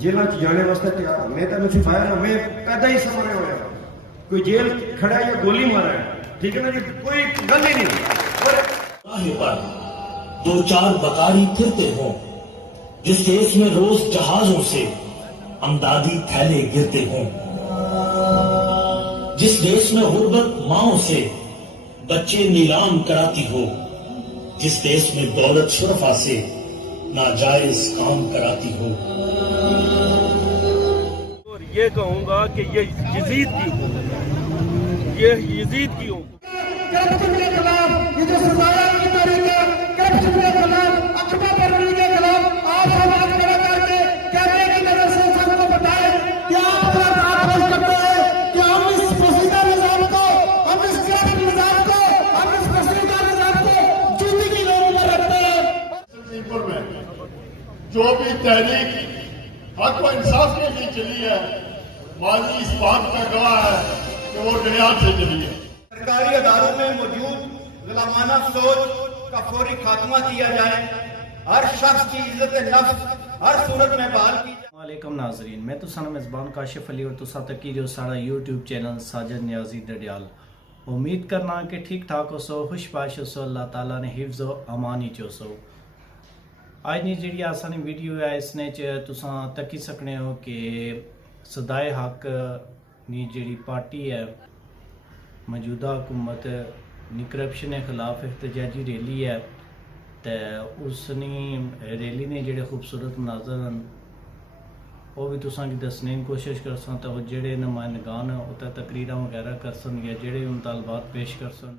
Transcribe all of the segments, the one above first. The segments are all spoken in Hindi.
जेलों च जाने वास्ते तैयार हाँ। मैं तेन सिखाया ना, मैं पैदा ही समझ रहा होया कोई जेल खड़ा या गोली मारा है, ठीक है ना जी, कोई गल ही नहीं। पर दो चार बकारी फिरते हो, जिस देश में रोज जहाजों से अमदादी थैले गिरते हो, जिस देश में गुर्बत माओं से बच्चे नीलाम कराती हो, जिस देश में दौलत शुरफा से नाजायज काम कराती हो। और ये कहूंगा कि ये यजीद की हुकूमत, ये यजीद की हुकूमत जो भी तहरीक हक व इंसाफ के लिए चली है, माजी इस बात का गवाह है कि वो दुनिया से चली है। सरकारी अदारों में मौजूद गुलामाना सोच का फौरी खात्मा किया जाए, हर शख्स की इज्जत नफ्स हर सूरत में बहाल की जाए। वालेकुम नाजरीन, मैं तो साना मेज़बान काशिफ अली और तुसा तक की जो साड़ा यूट्यूब चैनल साजिद नियाजी डडियाल। उम्मीद करना कि ठीक ठाक हो सो, खुशबाश हो सो, अल्लाह ताला ने हिफ्ज़ व अमान ही चो सो। आज नी जी आसानी वीडियो है, इसने तुसा तकी सकने हो कि सदाए हक नी जी पार्टी है मौजूदा हुकूमत नी करप्शन के खिलाफ एहतजाजी रैली है, तो उसनी रैली ने जेडे खूबसूरत मनाजर हैं वो भी तुसा की दसने की कोशिश कर सन, तो जेडे नुमाइंदगान उत्ते तकरीर वगैरह कर सन या जेडे मुतालबात पेश कर सन।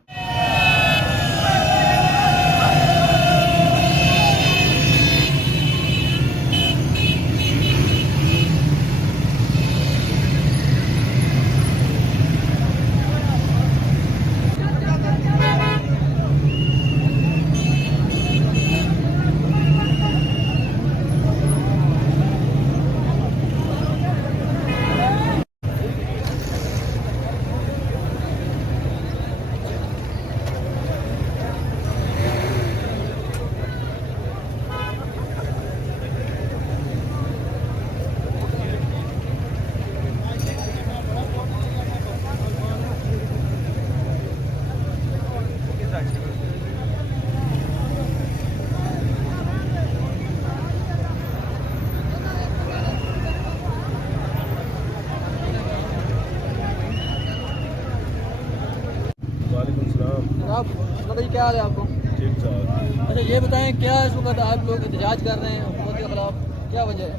बताइए क्या हाल है आपको? ठीक ठाक। अच्छा ये बताएं, क्या इस वक्त आप लोग एहतजाज कर रहे हैं हुकूमत के खिलाफ, क्या वजह है?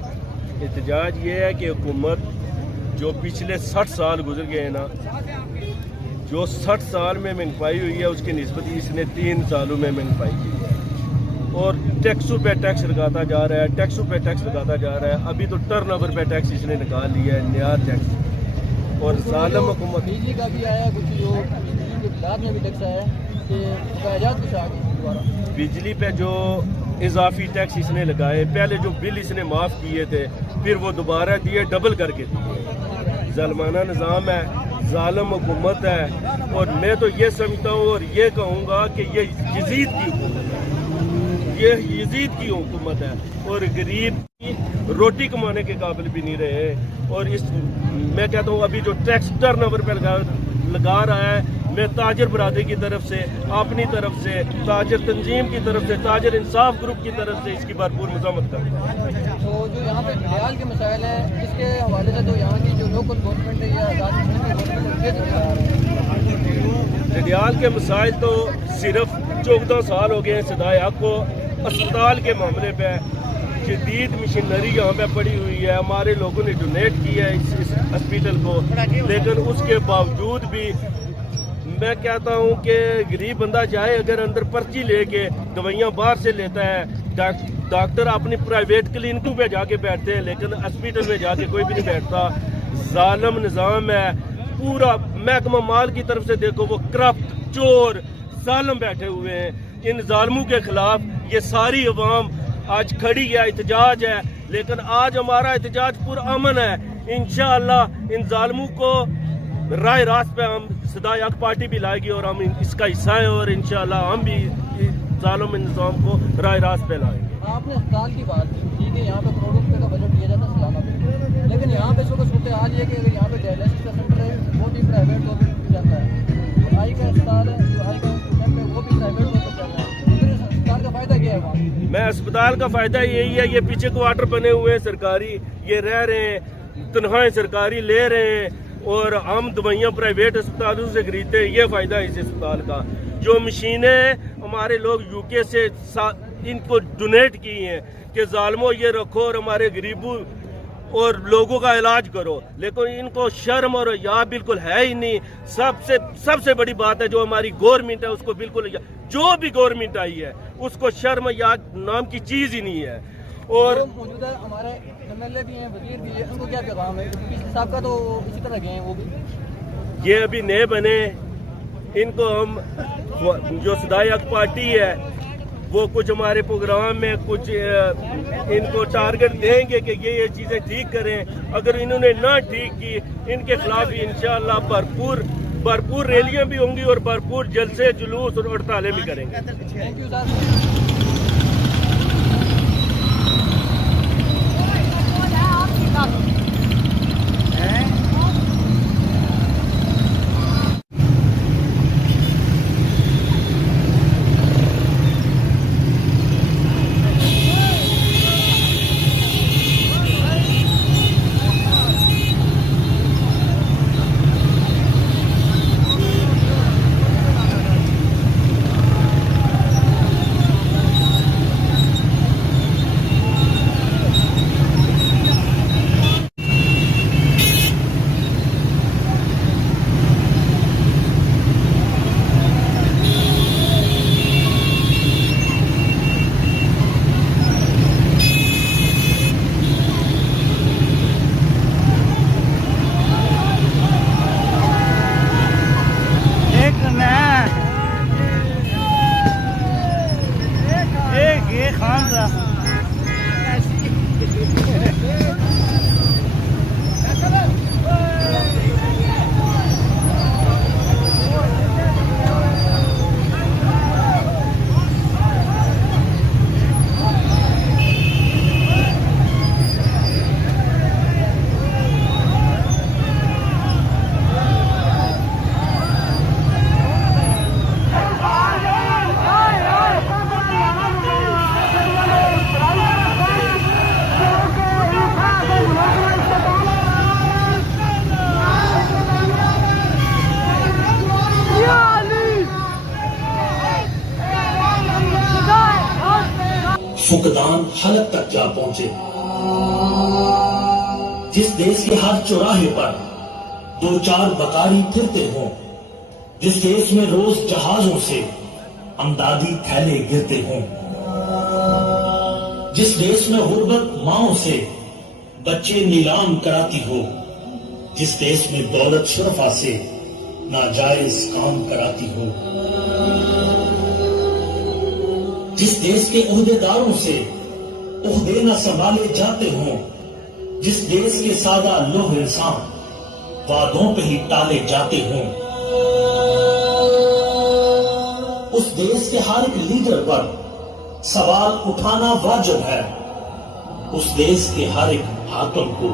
एहतजाज ये है कि हुकूमत जो पिछले 60 साल गुजर गए हैं ना, जो 60 साल में महंगाई हुई है उसकी निस्बत इसने 3 सालों में महंगाई की है, और टैक्सों पे टैक्स लगाता जा रहा है, टैक्सों पे टैक्स लगाता जा रहा है। अभी तो टर्नओवर पे टैक्स इसने निकाल लिया है, नया टैक्स। और जालिम हुकूमत बिजली का भी आया, कुछ जो बिजली के बिलात में भी टैक्स आया कि कुछ आ गई दोबारा। बिजली पे जो इजाफी टैक्स इसने लगाए, पहले जो बिल इसने माफ़ किए थे फिर वो दोबारा दिए, डबल करके दिए। ज़ालिमाना निज़ाम है, जालिम हुकूमत है, और मैं तो ये समझता हूँ और ये कहूँगा कि ये यजीद की हुकूमत है, ये यजीद की हुकूमत है। और गरीब रोटी कमाने के काबिल भी नहीं रहे। और इस मैं कहता हूँ अभी जो टैक्स टर्नओवर पे लगा रहा है, मैं ताजर बरादरी की तरफ से, अपनी तरफ से, ताजर तंजीम की तरफ से, ताजर इंसाफ ग्रुप की तरफ से इसकी भरपूर मज़म्मत करता हूँ। तो जो यहाँ पे डडियाल के मसाइल हैं, इसके हवाले से तो यहाँ की जो लोकल गवर्नमेंट है या डडियाल के मसाइल तो सिर्फ 14 साल हो गए हैं सदाए हक को। अस्पताल के मामले पे जदीद मशीनरी यहाँ पे पड़ी हुई है, हमारे लोगों ने डोनेट किया है इस हॉस्पिटल को, लेकिन उसके बावजूद भी मैं कहता हूँ कि गरीब बंदा जाए अगर अंदर पर्ची लेके दवाइयाँ बाहर से लेता है, डॉक्टर अपनी प्राइवेट क्लिनिकों पे जाके बैठते हैं, लेकिन हॉस्पिटल में जाके कोई भी नहीं बैठता। जालिम निज़ाम है पूरा। महकमा माल की तरफ से देखो, वो करप्ट चोर जालिम बैठे हुए हैं। इन जालिमों के खिलाफ ये सारी अवाम आज खड़ी है, एहतजाज है, लेकिन आज हमारा एहतजाज पुरअमन है। इंशाअल्लाह इन जालिमों को राय रास्त पे हम सदाए हक पार्टी भी लाएगी और हम इसका हिस्सा हैं, और इंशाअल्लाह हम भी जालिम निज़ाम को राय रास्त पे लाएंगे। आपने अस्पताल की बात की, ठीक है, यहाँ पे करोड़ों रुपए का बजट दिया जाता है सालाना पे, अस्पताल का फायदा यही है, ये पीछे क्वार्टर बने हुए हैं सरकारी, ये रह रहे हैं, तनख्वाहें सरकारी ले रहे हैं और हम दवाइयाँ प्राइवेट अस्पतालों से खरीदते हैं। ये फायदा है इस अस्पताल का। जो मशीनें हमारे लोग यूके से इनको डोनेट की हैं कि जालमो ये रखो और हमारे गरीबों और लोगों का इलाज करो, लेकिन इनको शर्म और या बिल्कुल है ही नहीं। सबसे बड़ी बात है जो हमारी गवर्नमेंट है उसको बिल्कुल, जो भी गवर्नमेंट आई है उसको शर्म या नाम की चीज ही नहीं है। और मौजूदा हमारे MLA भी हैं, वजीर भी है, उनको क्या पैगाम है? पिछले साहब का तो इसी तरह गए हैं वो भी। ये अभी नए बने, इनको हम जो सदाई हक पार्टी है वो कुछ हमारे प्रोग्राम में कुछ इनको टारगेट देंगे कि ये चीजें ठीक करें। अगर इन्होंने ना ठीक की, इनके खिलाफ इंशाअल्लाह भरपूर रैलियां भी होंगी और भरपूर जलसे जुलूस और हड़तालें भी करेंगे। Thank you sir. फुकदान हलक तक जा पहुंचे। जिस देश के हर चौराहे पर 2-4 बकारी फिरते हों, जिस देश में रोज जहाजों से अमदादी थैले गिरते हों, जिस देश में गुर्बत माओं से बच्चे नीलाम कराती हो, जिस देश में दौलत शुरफा से नाजायज काम कराती हो, जिस देश के ओहदेदारों से ओहदे न संभाले जाते हों, जिस देश के सादा लोग इंसान वादों पे ही टाले जाते हों, उस देश के हर एक लीडर पर सवाल उठाना वाजिब है। उस देश के हर एक हाकिम को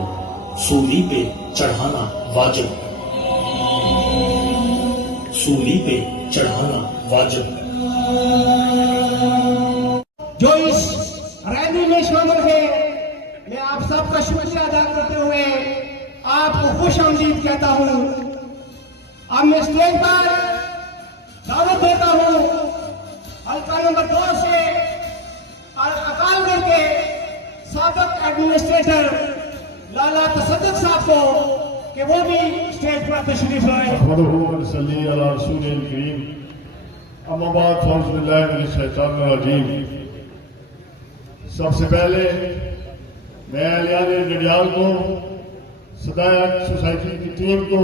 सूली पे चढ़ाना वाजिब है। सूली पे चढ़ाना वाजिब है। जो इस रैली में शामिल है, मैं आप सबका शुक्रिया अदा करते हुए आपको खुश आमदीद कहता हूं। अब मैं स्टेज पर दावत देता हूं हल्का नंबर 2 से अकालगढ़ के साबिक एडमिनिस्ट्रेटर लाला तसद्दुक साहब को कि वो भी स्टेज पर तशरीफ लाए। सबसे पहले मैं अलियाने डडियाल को, सदायक सोसाइटी की टीम को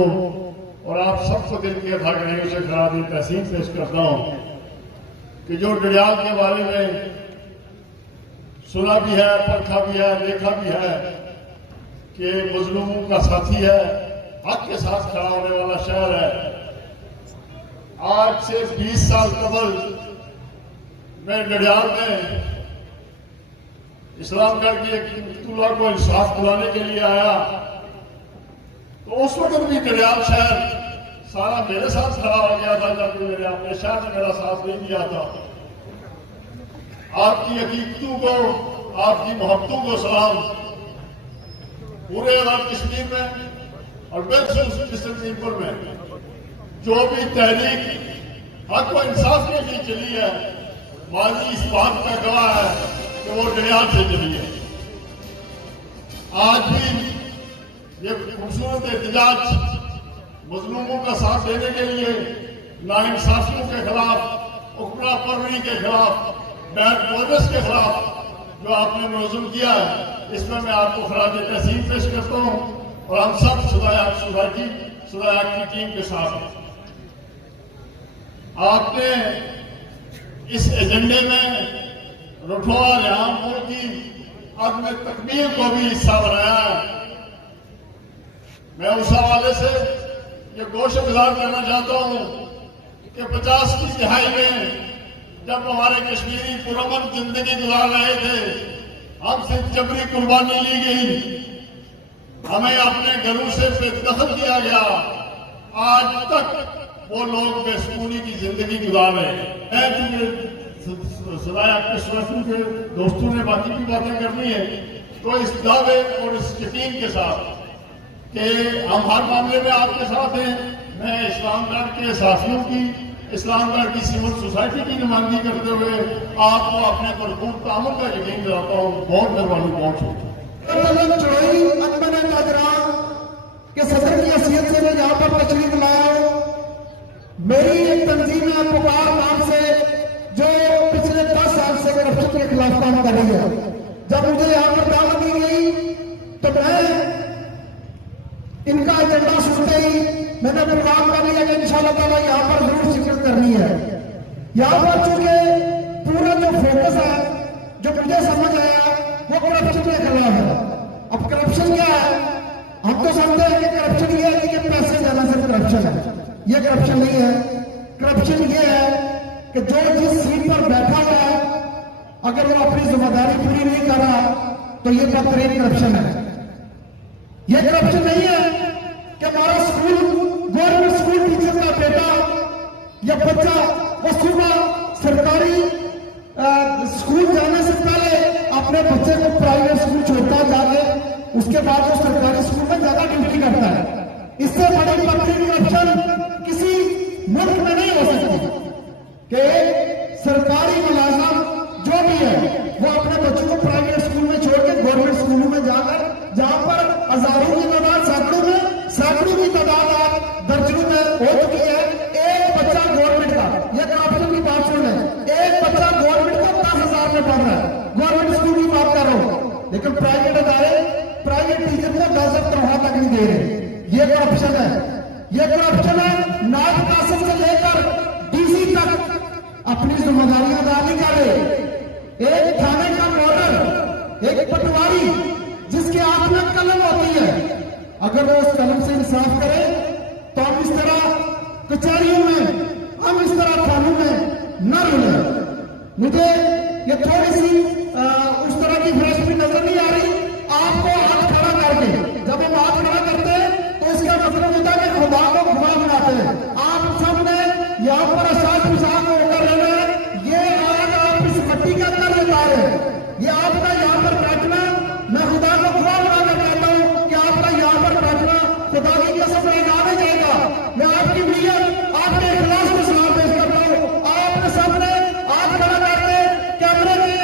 और आप सबको दिल के भागने से खराबी तहसीन पेश करता हूं कि जो डडियाल के बारे में सुना भी है, परखा भी है, देखा भी है कि मजलूमों का साथी है, हक के साथ खड़ा होने वाला शहर है। आज से 20 साल कबल मैं डडियाल में इस्लामगढ़ की एक तुला को इंसाफ दिलाने के लिए आया, तो उस वक्त भी डडियाल शहर सारा मेरे साथ खड़ा हो गया था, जबकि मेरे अपने शहर ने मेरा साथ नहीं दिया था। आपकी हकीकतों को, आपकी मोहब्बतों को सलाम। पूरे आज़ाद कश्मीर में और बिल्कुल डिस्ट्रिक्ट पीपल में जो भी तहरीक हक व इंसाफ के लिए चली है, माजी इस बात का गवाह है कि वो डडियाल से चली है। आज भी ये खूबसूरत एहतजाज मजलूमों का साथ देने के लिए, नाइंसाफियों के खिलाफ, उकड़ा परवरी के खिलाफ, बैड बोनस के खिलाफ जो आपने मुनज़्ज़म किया है, इसमें मैं आपको खराज तहसीन पेश करता हूँ और हम सब सुधाया की टीम के साथ हैं। आपने इस एजेंडे में रठौआ रेहानपुर की अदम तकमील को भी हिस्सा बनाया है। मैं उस हवाले से ये गोशगुजार करना चाहता हूं कि 50 की दिहाई में जब हमारे कश्मीरी पुरअमन जिंदगी गुजार रहे थे, हमसे जबरी कुर्बानी ली गई, हमें अपने घरों से बेदखल किया गया। आज तक वो लोग बेसुकूनी की जिंदगी गुजार रहे हैं। सदाया के के दोस्तों ने बाकी की बातें करनी है, तो इस दावे और इस यकीन के साथ कि हम हर मामले में आपके साथ हैं, मैं इस्लामगढ़ के साथियों की, इस्लामगढ़ की सिविल सोसाइटी की नुमाइंदगी करते हुए आपको अपने भरपूर तामुल का यकीन दिलाता हूँ। बहुत मेहरबानी, बहुत शुक्रिया। के सदर की हैसियत से मैं यहाँ पर तशरीफ लाया हूँ। मेरी एक तंजीम है पुकार नाम से, जो पिछले 10 साल से करप्शन के खिलाफ काम कर रही है। जब मुझे यहाँ पर दावत दी गई तो मैं इनका एजेंडा सुनते ही मैंने प्रोग्राम कर लिया कि इंशाअल्लाह ताला यहाँ पर जरूर शिरकत करनी है। यहाँ पर चूंकि पूरा जो फोकस है, जो मुझे समझ आया, वो करप्शन के खिलाफ है। अब करप्शन क्या है? हम तो समझते हैं कि करप्शन ये है कि पैसे देना सिर्फ करप्शन है। ये करप्शन नहीं है। करप्शन ये है कि जो जिस सीट पर बैठा हुआ है, अगर वो अपनी जिम्मेदारी पूरी नहीं कर रहा तो ये बदतरीन करप्शन है। ये करप्शन नहीं है कि हमारा स्कूल, गवर्नमेंट स्कूल टीचर का बेटा या बच्चा वो सुबह सरकारी स्कूल जाने से पहले अपने बच्चे को प्राइवेट स्कूल छोड़ता है जाके, उसके बाद वो सरकारी स्कूल में ज्यादा ड्यूटी करता है। इससे बड़ी बदतरीन करप्शन किसी मुल्क में नहीं हो सकती कि सरकारी मुलाजिम जो भी है वो अपने बच्चों को प्राइवेट स्कूल में छोड़ के गवर्नमेंट स्कूलों में जाकर, जहां पर हजारों की तादाद, सैकड़ों की तादाद दर्जनों में हो चुकी है, एक बच्चा गवर्नमेंट का, यह करप्शन की बात सुन लें, एक बच्चा गवर्नमेंट का 10,000 में पढ़ रहा है, गवर्नमेंट स्कूल की बात कर रहा हूं, लेकिन प्राइवेट अदारे प्राइवेट टीचर को 10 तनख्वाह तक नहीं दे रहे। ये करप्शन है। ये करप्शन है नायब कासिम से लेकर डीसी तक अपनी जिम्मेदारियां अदा नहीं कर रहे। एक थाने का मॉडल, एक पटवारी जिसके हाथ में कलम होती है, अगर वो उस कलम से इंसाफ करे तो हम इस तरह कचहरियों में, हम इस तरह थानों में न रुले। मुझे ये थोड़ी सी उस तरह की फिलॉसफी नजर नहीं आ रही। आपको हाथ खड़ा करके, जब हम हाथ खड़ा करते हैं तो इसका मतलब होता है कि खुदा को खुदा बनाते हैं। आप सबने यहाँ पर अशांत विशाल होकर रहना है। ये आज आप इस मट्टी का कर उतारे, ये आपका यहाँ पर बैठना, मैं खुदा को खुदा बनाकर कहता हूँ कि आपका यहाँ पर बैठना खुदा की कसम लगाने जाएगा। मैं आपकी नीयत, आपके इखलास को सलाम पेश करता हूँ। आपने सबने हाथ खड़ा करके कैमरे में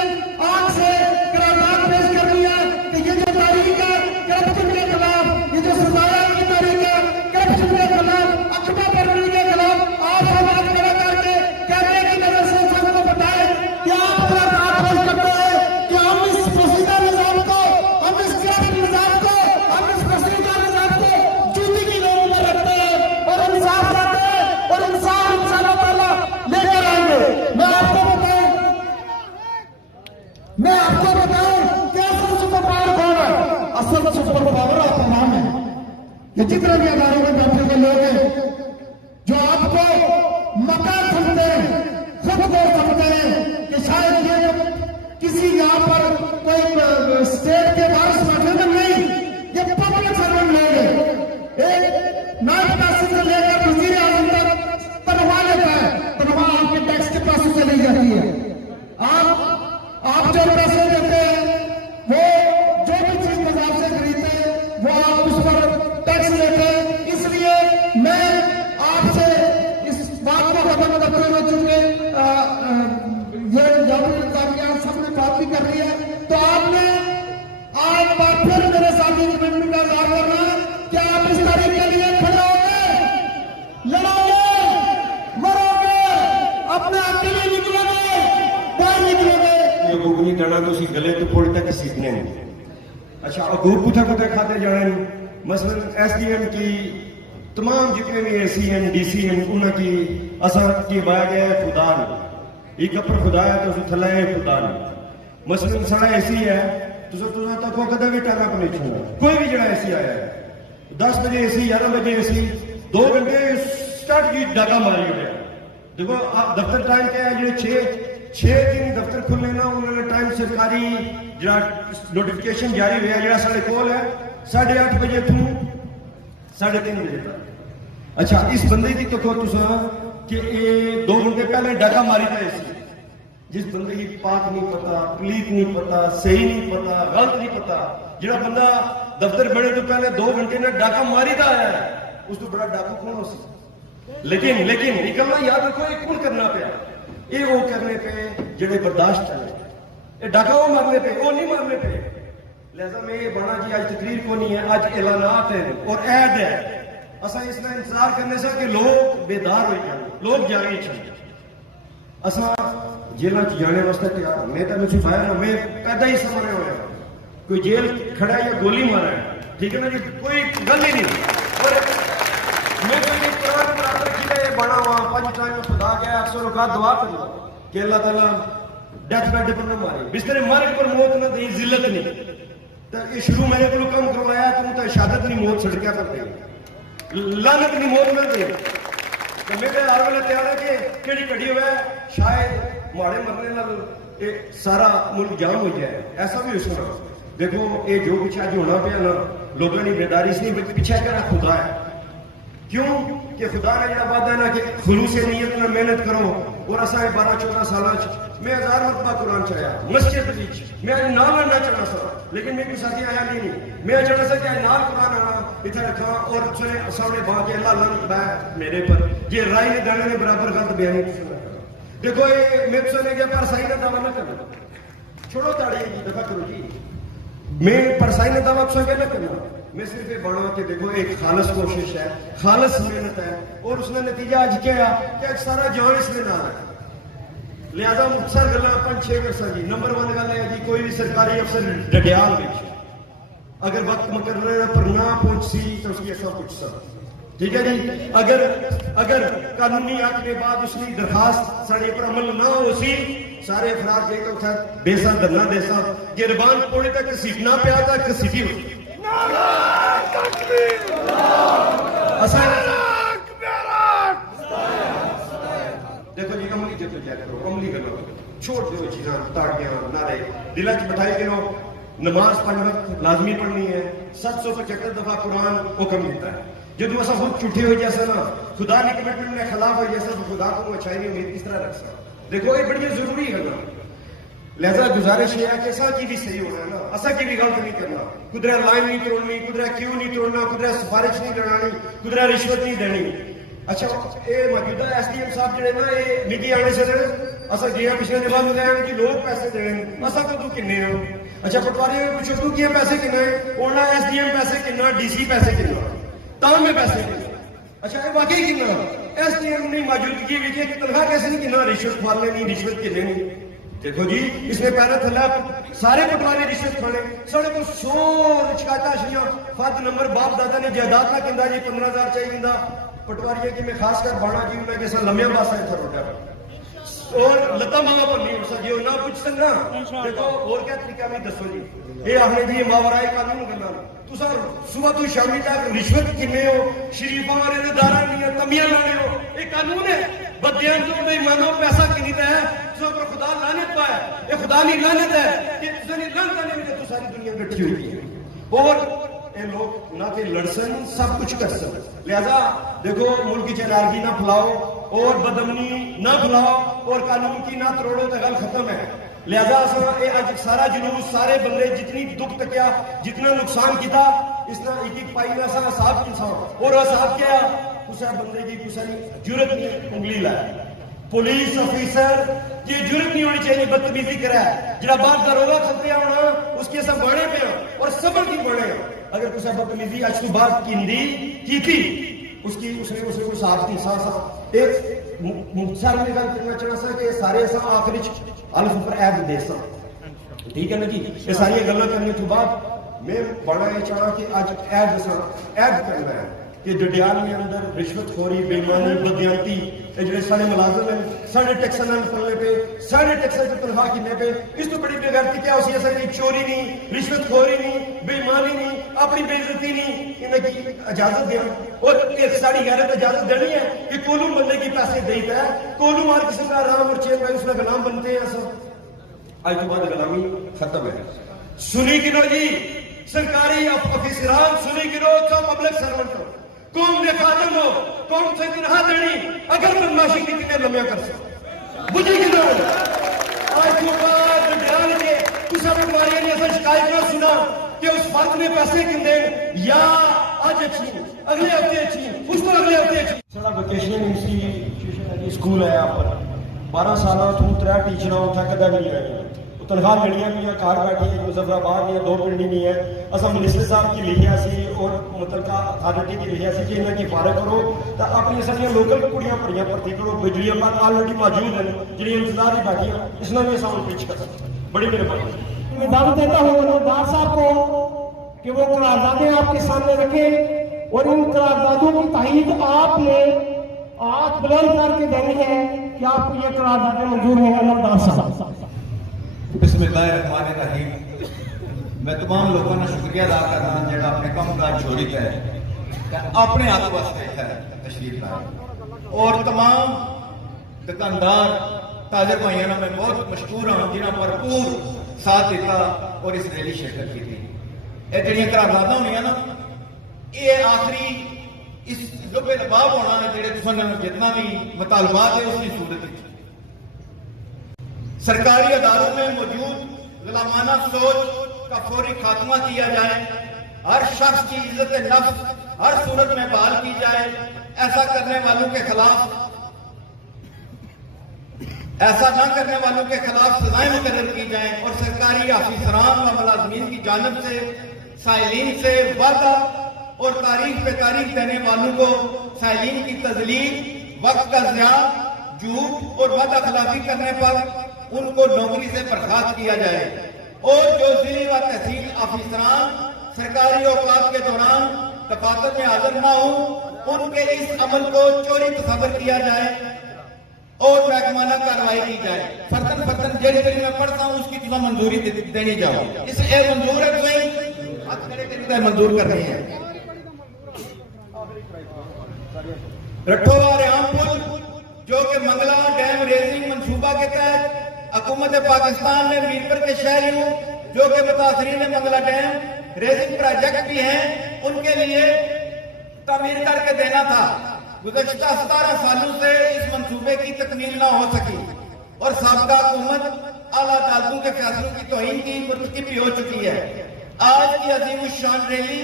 आंख से करारदाद पेश करनी है कि ये जो तारीख है करप्शन के खिलाफ, ये जो सजाया की तारीख है करप्शन के खिलाफ, अकबा परवरी के खिलाफ, आप सब हाथ खड़ा करके कैमरे की नजर से सबको बताए कि आप करारदाद पेश करते हैं कि हम इस पोशीदा निजाम को, हम इस करप्ट निजाम को, हम इस पोशीदा निजाम को जूती की नोक में रखते हैं और इंसाफ करते हैं और इंसाफ इंशाअल्लाह ताला लेकर आएंगे। मैं आपको बताऊं कि असल सुपर पावर कौन है? असल सुपर पावर आपका नाम है। ये जितने भी अदारों में बैठे हुए लोग हैं जो आपको मकान समझते हैं, खुद को समझते हैं कि शायद ये किसी यहाँ पर कोई स्टेट के वारिस बैठे में नहीं, ये पब्लिक सर्वेंट लोग हैं। एक नायब कासिम से लेकर वजीर आजम तक तनख्वाह लेता है, तनख्वाह आपके टैक्स के पास चली जाती है। आप रहे थे। इसलिए मैं आपसे इस बात को खत्म करते हुए, चूंकि सबने बात भी कर रही है, तो आपने आज बार फिर मेरे साथी कमेटी का एलान करना है कि आप इस तारीख के लिए खड़े होंगे, लड़ोगे, मरोगे, अपने आप के लिए निकलोगे, बाहर निकलोगे। ये गुगनी दाना तो गले तो पुल तक सीखने नहीं। अच्छा अगूब कुथा कुथा खाते जाने मसलन SDM की तमाम जितने भी AC हैं DC हैं उनकी असा की बाया गया है खुदा ने एक अपर खुदा है तो थला है खुदा ने मसलन सारा AC है तो को कदा भी टाला को नहीं छूना कोई भी जड़ा AC आया है 10 बजे AC 11 बजे AC 2 घंटे स्टार्ट की डाका मारी हुए देखो आप दफ्तर टाइम क्या है जो 6 दिन दफ्तर खुलने ना उन्होंने टाइम सरकारी जरा नोटिफिकेशन जारी हुआ जरा साढ़े कोल है 8:30 बजे थू 3:30 बजे तक। अच्छा इस बंदे की तो तुसा कि ये 2 घंटे पहले डाका मारी था इसी जिस बंदे की पाक नहीं पता प्लीत नहीं पता सही नहीं पता गलत नहीं पता जरा बंदा दफ्तर बने तो पहले 2 घंटे ने डाका मारी था आया है उस तो बड़ा डाकू कौन हो सी लेकिन निकलना याद रखो ये कौन करना पाया ये वो करने पे जड़े बर्दाश्त चले ये डाका वो मारने पे वो नहीं मारने पे लिहाजा मैं ये बना जी आज तकरीर को नहीं है आज ऐलानात है और ऐद है असा इसमें इंतजार करने से कि लोग बेदार हो जाए लोग जागे चाहिए असा जेल जाने वास्ते तैयार मैं तेन सिखाया ना मैं पैदा ही समझ रहा हूँ कोई जेल खड़ा या गोली मारा है ठीक है ना जी कोई गल ही नहीं और मैं कोई कुरान बराबर की है बना हुआ 5 टाइम में खुदा गया 100 रकात दुआ कर लो कि अल्लाह ताला डेथ बेड पर न मारे बिस्तर मारे पर मौत न दे जिल्लत नहीं तो ये शुरू मेरे को काम करवाया तुम तो शहादत नहीं मौत सड़किया कर दे लानत नहीं मौत न दे तो मेरे हर वेले तैयार है कि केड़ी घड़ी हुआ शायद मारे मरने नाल ये सारा मुल्क जाम हो जाए ऐसा भी हो सकता देखो ये जो कुछ आज होना पिया ना लोगों की बेदारी से नहीं पीछे करा खुदा है क्यों कि खुदा ने जरा वादा है ना कि खुलूस नीयत में मेहनत करो और असा 12-14 साल मैं 1000 मरतबा कुरान चढ़ाया मस्जिद मैं आज नाल लड़ना चाहना सा लेकिन मेरे साथी आया नहीं मैं चाहना सा कि नाल कुरान आना इतना रखा और सामने बा के अल्लाह मेरे पर ये राय ने दाने ने बराबर गलत बयानी देखो ये मेरे से गया परसाई का दावा न करना छोड़ो ताड़ी दफा करो जी मैं परसाई ने दावा क्या न करना मैं सिर्फ ये बना कि देखो एक खालस कोशिश है खालस मेहनत है और उसने नतीजा आज क्या है कि आज सारा जान इसमें ना है लिहाजा मुख्तसर गल्लां 5-6 कर सा जी नंबर 1 गल है जी कोई भी सरकारी अफसर डडियाल विच अगर वक्त मुकर्रर पर ना पहुंची तो उसकी सब कुछ सब ठीक है जी अगर कानूनी हक के बाद उसकी दरखास्त साढ़े पर अमल ना हो सी सारे अफराद जे तो था बेसा धरना देसा गिरबान कोड़े तक सीटना पिया था घसीटी हो देखो जी अमली जद्दोजहद करो अमली करो छोड़ दो चीज़ां ताड़ियां नारे दिल च बिठाई करो नमाज 5 वक्त लाजमी पढ़नी है 775 दफा कुरान हुक्म देता है जो असा खुद झूठे हो जैसा ना खुदा की कमिटमेंट में खिलाफ हो जैसा तो खुदा को अच्छाई नहीं उम्मीद किस तरह रख सकता देखो ये बड़ी जरूरी है ना लिहाजा गुजारिश ये है कि असा की भी सही होना है ना असा की भी गलत नहीं करना कुदरा लाइन नहीं तोड़नी कुदरा क्यों नहीं तोड़ना कुदरा सिफारिश नहीं करानी कुदरा रिश्वत नहीं देनी अच्छा ये मौजूदा SDM साहब जड़े ना ये निधि आने से असा गया पिछले दिन बाद कि लोग पैसे देने असा तो तू किन्ने हो अच्छा पटवारी में पूछो तू किया पैसे किन्ने ओना SDM पैसे किन्ना DC पैसे किन्ना तां में पैसे किन्ना अच्छा ये वाकई किन्ना SDM ने मौजूदगी में तनख्वाह कैसे नहीं किन्ना रिश्वत मारने नहीं रिश्वत किन्ने नहीं देखो जी इसमें पैरा थला सारे पटवारी रिश्वत खाने साढ़े को 100 शिकायत आशियां फद नंबर बाप दादा ने जायदाद का किंदा जी 15,000 चाहिए पटवारी की मैं खास कर बाणा जी उन्हें जैसा लम्बिया पासा था रोटा और लता मांगा पर नहीं उठा जी ना पूछ सकना देखो और क्या तरीका में दसो जी ये आपने जी मावराए कानून करना तुसा सुबह तो शामी तक रिश्वत किन्ने हो शरीफा वाले ने दारा नहीं है तमियां लाने हो ये कानून है बदयान तो बेईमानों पैसा किनीता है तो पर खुदा लानत पाया ये खुदा नहीं लानत है कि तुसा नहीं लानत नहीं तो सारी दुनिया बैठी हुई है और ये लोग ना के लड़सन सब कुछ कर सकते लिहाजा देखो मुल्क की एनार्की ना फैलाओ और बदमनी ना फैलाओ और कानून की ना तोड़ो तो गल खत्म है लिहाजा आज सारा जुलूस सारे बंदे जितनी दुख तकिया जितना नुकसान किया इस तरह एक पाई में असा हिसाब इंसान और हिसाब क्या कुछ बंदे की कुछ जरूरत नहीं उंगली लाए पुलिस ऑफिसर की जरूरत नहीं होनी चाहिए बदतमीजी करा जरा बात का रोला खत्ते होना उसके सब बने पे और सबल की बने अगर कुछ बदतमीजी आज की बात की थी उसकी उसने कोई साफ थी साफ एक मुख्तार ने गल करना चाहना सा कि सारे असा आखिरी अल्फ पर ऐब दे सा ठीक है ना जी ये सारी गल्लां करने के बाद मैं बड़ा ये चाहना कि आज ऐब करना है कि डडियाल के अंदर रिश्वतखोरी बेईमानी बदयांती जो सारे मुलाजम हैं साढ़े टैक्स पलने पे साढ़े टैक्स की तनख्वाह किन्ने पे इस तो बड़ी बेगैरती क्या उसी ऐसा कोई चोरी नहीं रिश्वतखोरी नहीं बेईमानी नहीं अपनी बेइज्जती नहीं इनकी इजाजत देना और एक साड़ी गैरत इजाजत देनी है कि कोलू बंदे की पैसे देता है कोलू हर किसी का आराम और चैन भाई उसका गुलाम बनते हैं सब आज तो बाद गुलामी खत्म है सुनी गिनो जी सरकारी ऑफिसरान सुनी गिनो पब्लिक सर्वेंट कौन ने खादम हो कौन से तनख्वाह देनी अगर बदमाशी की कितने लम्बे कर सकते बुझे गिनो आज तो बाद ध्यान के कुछ बीमारियों ने ऐसा शिकायत ना सुना कि उस फर्द ने पैसे किंदे या आज अच्छी अगले हफ्ते अच्छी उसको अगले हफ्ते अच्छी सारा वोकेशनल इंस्टीट्यूशन स्कूल है यहाँ पर 12 साल तू 3 टीचर उठा कदा नहीं आए तनख्वाह मिलियां भी घर बैठी मुजफ्फराबाद में 2 पिंडी नहीं है असा मिनिस्टर साहब की लिखिया सी और मुतलका अथॉरिटी की लिखिया सी कि इन्हें की फारग करो तो अपनी सारिया लोकल कुड़ियां भरियां भर्ती करो बिजली पर ऑलरेडी मौजूद हैं जी इंतजार ही बैठी इसमें भी सामने पेश कर बड़ी मेहरबानी मैं दावत देता हूँ नौदार साहब को कि वो करारदादें आपके सामने रखें और इन करारदादों की तायीद आपने आज बुलंद करके देनी है कि आपको ये करारदादें मंजूर हैं नौदार साहब बिस्मिल्लाहिर्रहमानिर्रहीम मैं तमाम लोगों का शुक्रिया अदा करना जो अपने कम काज छोड़ी है अपने हाथ वास्ते है तशरीफ लाए और तमाम दुकानदार ताजर भाइयों मैं बहुत मशहूर हाँ जिन्होंने भरपूर साथ दिता और इस रैली शिरकत की थी ये जड़ियां करारदादा होनियां ना ये आखिरी इस लुबे लबाब होना जो जितना भी मुतालबात है उसकी सूरत सरकारी अदारों में मौजूद गुलामाना सोच का फौरी खात्मा किया जाए हर शख्स की इज्जत नफ्स हर सूरत में बहाल की जाए ऐसा करने वालों के खिलाफ ऐसा न करने वालों के खिलाफ सजाएं मुकर्रर की जाएं और सरकारी अफसरान व मुलाजमीन की जानिब से साइलिन से वादा और तारीख पे तारीख देने वालों को साइलिन की तजलील वक्त का ज़िया झूठ और वादा खिलाफी करने पर उनको नौकरी से बर्खास्त किया जाए और जो जिले व तहसील अफसरान सरकारी औकात के दौरान दफातर में हाजिर न हो उनके इस अमल को चोरी तस्वर किया जाए और महकमाना कार्रवाई की जाए फर्दन जेड़ी जेड़ी मैं पढ़ता हूँ उसकी तुम्हें मंजूरी देनी जाओ इस मंजूर है तुम्हें हाथ खड़े करके मंजूर करनी है रठोवा रेहाम पुल जो कि मंगला डैम रेजिंग मंसूबा के तहत हुकूमत पाकिस्तान ने मीरपुर के शहरियों जो कि मुतासरीन मंगला डैम रेजिंग प्रोजेक्ट भी हैं उनके लिए तमीर करके देना था गुज़श्ता 17 सालों से इस मंसूबे की तकमील न हो सकी और साबका हुकूमत आला अदालतों के फैसलों की तौहीन की मुर्तकिब हो चुकी है आज की अजीम शान रैली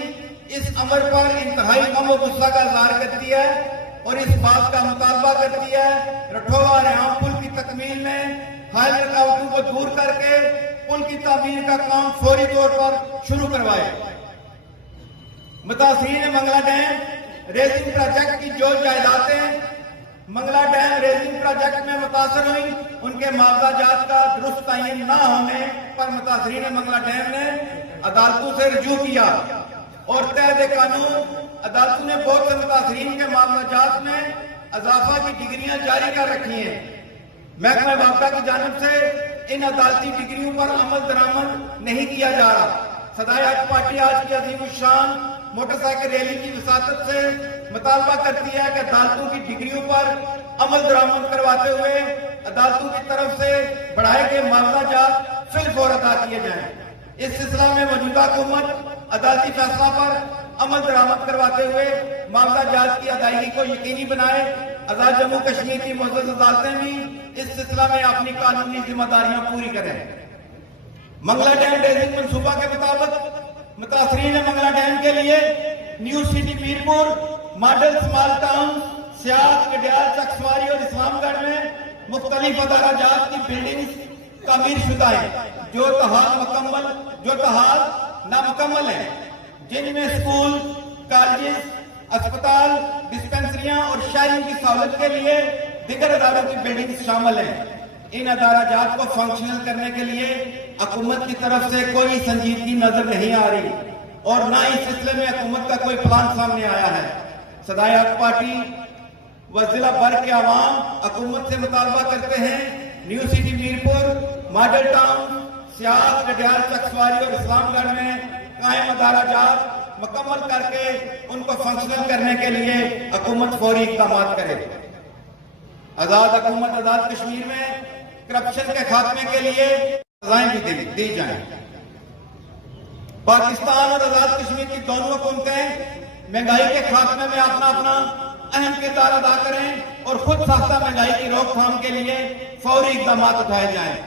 इस अमर पर इंतहाई गम और गुस्सा का इजहार करती है और इस बात का मुतालबा करती है रठोवा रेहाम पुल की तकमील में हाल रुकावटों को दूर करके पुल की तामीर का काम फौरी तौर पर शुरू करवाए मुतासरीन मंगला डैम रेजिंग प्रोजेक्ट की जो जायदादें मंगला डैम रेजिंग प्रोजेक्ट में मुतासर हुई उनके मुआवजात का दुरुस्त तयन न होने पर मुतासरीन मंगला डैम ने अदालतों से रुजू किया और तहत कानून अदालतों ने बहुत से मुतासरीन के मुआवजात में इजाफा की डिग्रियां जारी कर रखी हैं महकमा वापडा की जानिब से इन अदालती डिग्रियों पर अमल दरामद नहीं किया जा रहा सदाई हक पार्टी आज की अजीम शान मोटरसाइकिल रैली की विसातत से मुतालबा करती है कि अदालतों की डिग्रियों पर अमल दरामद करवाते हुए अदालतों की तरफ से बढ़ाए गए मुआवजात फिलफौर अदा किए जाएं इस सिलसिला में मौजूदा हुकूमत अदालती फैसला पर अमल दरामद करवाते हुए मुआवजात की अदायगी को यकीनी बनाए आजाद जम्मू कश्मीर की मुअज़्ज़ज़ अदालतें भी इस सिलसिला में अपनी कानूनी जिम्मेदारियां पूरी करें मंगला डैम रेजिंग मंसूबा के मुताबिक मुतासरीन मंगला डैम के लिए new city Mirpur, model small town, सियात, गडियाल, चकसवारी और इस्लामगढ़ में मुख्तलिफ अदारा जात की बिल्डिंग्स तामीर शुदा है जो तहाल नामुकम्मल है, जिनमें स्कूल, कॉलेज, अस्पताल, डिस्पेंसरियां और शहरी की सहूलत के लिए दिगर अदारों की बिल्डिंग्स शामिल हैं। इन अदारा जात को फंक्शनल करने के लिए हुकूमत की तरफ से कोई संजीदगी नजर नहीं आ रही और ना इस सिलसिले में हुकूमत का कोई प्लान सामने आया है। सदाए हक पार्टी व जिला भर के आवाम हुकूमत से मुतालबा करते हैं new city Mirpur, model town, सियात, गडियाल, चकसवारी और इस्लामगढ़ में कायम अदारा जात मुकम्मल करके उनको फंक्शनल करने के लिए हुकूमत फौरी इक़दाम करे। आजाद हुकूमत आजाद कश्मीर में करप्शन के खात्मे के लिए सजाएं भी दी जाएं। पाकिस्तान और आजाद कश्मीर की दोनों हुकूमतें महंगाई के खात्मे में अपना अपना अहम किरदार अदा करें और खुद साख्ता महंगाई की रोकथाम के लिए फौरी इक़दाम उठाए जाएं,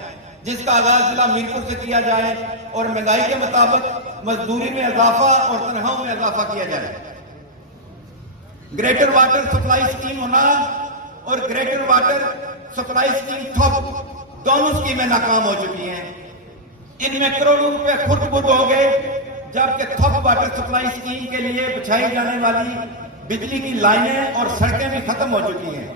जिसका आगाज जिला मीरपुर से किया जाए और महंगाई के मुताबिक मजदूरी में इजाफा और तनख्वाहों में इजाफा किया जाए। ग्रेटर वाटर सप्लाई स्कीम होना और ग्रेटर वाटर सप्लाई स्कीम थप दोनों स्कीमें नाकाम हो चुकी हैं। इनमें करोड़ों रुपए खुर्द-बुर्द हो गए, जबकि थप वाटर सप्लाई स्कीम के लिए बिछाई जाने वाली बिजली की लाइनें और सड़कें भी खत्म हो चुकी हैं।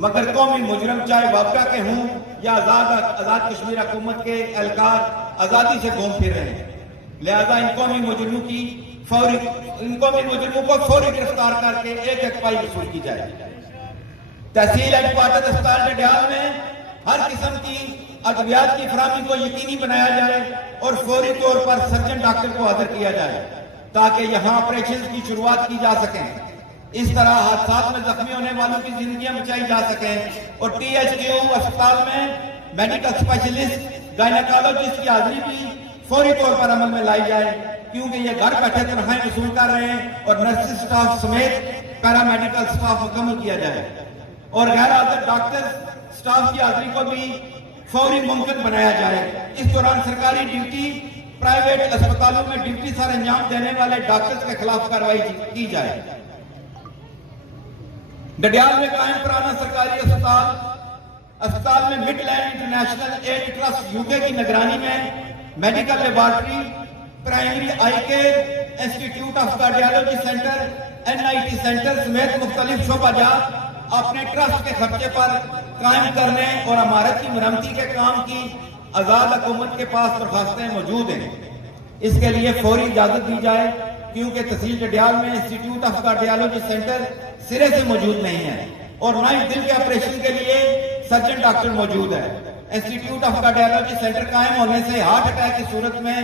मगर कौमी मुजरम चाहे वापडा के हों या आजाद कश्मीर हुकूमत के एहलकार आजादी से घूम फिर रहे हैं। लिहाजा इन कौमी मुजरिमों को फौरी गिरफ्तार करके एक पाई वसूल की जाए। तहसील हेडक्वार्टर अस्पताल डडियाल में हर किस्म की अद्वियात की फराहमी को यकीनी बनाया जाए और फौरी तौर पर सर्जन डॉक्टर को हाजिर किया जाए ताकि यहां ऑपरेशन की शुरुआत की जा सके। इस तरह हादसा में जख्मी होने वालों की जिंदगियां बचाई जा सकें और THQ अस्पताल में मेडिकल स्पेशलिस्ट गायनेकोलॉजिस्ट की हाजिरी भी फौरी तौर पर अमल में लाई जाए, क्योंकि ये घर बैठे तनख्वाहें वसूल कर रहे हैं और नर्सिंग स्टाफ समेत पैरामेडिकल स्टाफ मुकम्मल किया जाए और गैर हाजिर डॉक्टर स्टाफ की हाजिरी को भी फौरी मुमकिन बनाया जाए। इस दौरान सरकारी ड्यूटी, प्राइवेट अस्पतालों में ड्यूटी सर अंजाम देने वाले डॉक्टर्स के खिलाफ कार्रवाई की जाए। डडियाल में कायम पुराना सरकारी अस्पताल में Midland International Aid Trust UK की निगरानी में medical laboratory, primary eye care, institute of cardiology centre, NIT centre समेत मुख्तलिफ शोबाजात अपने ट्रस्ट के खर्चे पर कायम करने और इमारत की मरम्मती के काम की आजाद हुकूमत के पास दरखास्तें मौजूद हैं। इसके लिए फौरी इजाजत दी जाए, क्योंकि तहसील डडियाल में इंस्टीट्यूट ऑफ कार्डियोलॉजी सेंटर सिरे से मौजूद नहीं है और न ही दिल के ऑपरेशन के लिए सर्जन डॉक्टर मौजूद है। इंस्टीट्यूट ऑफ कार्डियोलॉजी सेंटर कायम होने से हार्ट अटैक की सूरत में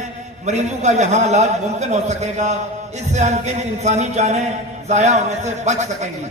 मरीजों का यहाँ इलाज मुमकिन हो सकेगा। इससे अनगिनत इंसानी जानें जाया होने से बच सकेंगी।